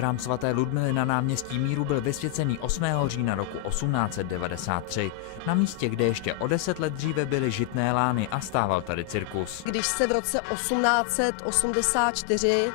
Chrám svaté Ludmily na náměstí Míru byl vysvěcený 8. října roku 1893. Na místě, kde ještě o 10 let dříve byly žitné lány a stával tady cirkus. Když se v roce 1884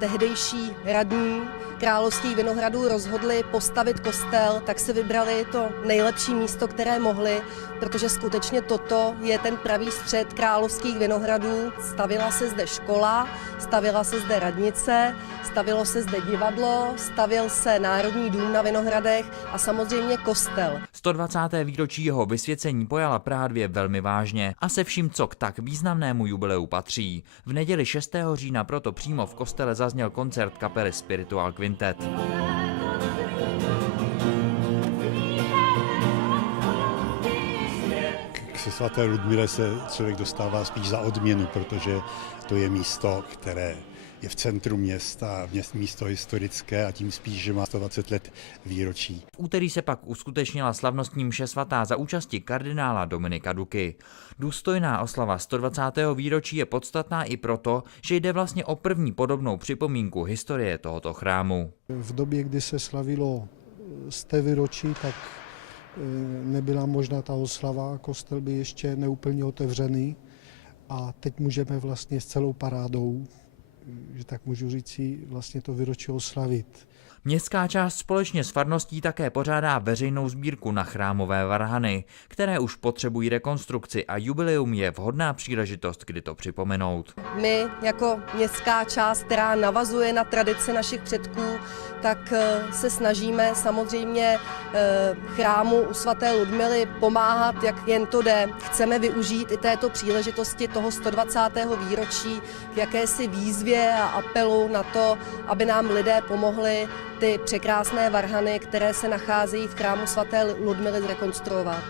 tehdejší radní Královských Vinohradů rozhodli postavit kostel, tak si vybrali to nejlepší místo, které mohli, protože skutečně toto je ten pravý střed Královských Vinohradů. Stavila se zde škola, stavila se zde radnice, stavilo se zde divadlo, stavil se Národní dům na Vinohradech a samozřejmě kostel. 120. výročí jeho vysvěcení pojala Praha 2 velmi vážně a se vším, co k tak významnému jubileu patří. V neděli 6. října proto přímo v kostele zazněl koncert kapely Spiritual Quintet. K svaté Ludmile se člověk dostává spíš za odměnu, protože to je místo, které je v centru města, místo historické a tím spíš, že má 120 let výročí. V úterý se pak uskutečnila slavnostní mše svatá za účasti kardinála Dominika Duky. Důstojná oslava 120. výročí je podstatná i proto, že jde vlastně o první podobnou připomínku historie tohoto chrámu. V době, kdy se slavilo 100. výročí, tak nebyla možná ta oslava, kostel byl ještě neúplně otevřený a teď můžeme vlastně s celou parádou, že tak můžu říci, vlastně to výročí oslavit. Městská část společně s farností také pořádá veřejnou sbírku na chrámové varhany, které už potřebují rekonstrukci a jubileum je vhodná příležitost, kdy to připomenout. My jako městská část, která navazuje na tradici našich předků, tak se snažíme samozřejmě chrámu u svaté Ludmily pomáhat, jak jen to jde. Chceme využít i této příležitosti toho 120. výročí k jakési výzvě a apelu na to, aby nám lidé pomohli ty překrásné varhany, které se nacházejí v chrámu svaté Ludmily, zrekonstruovat.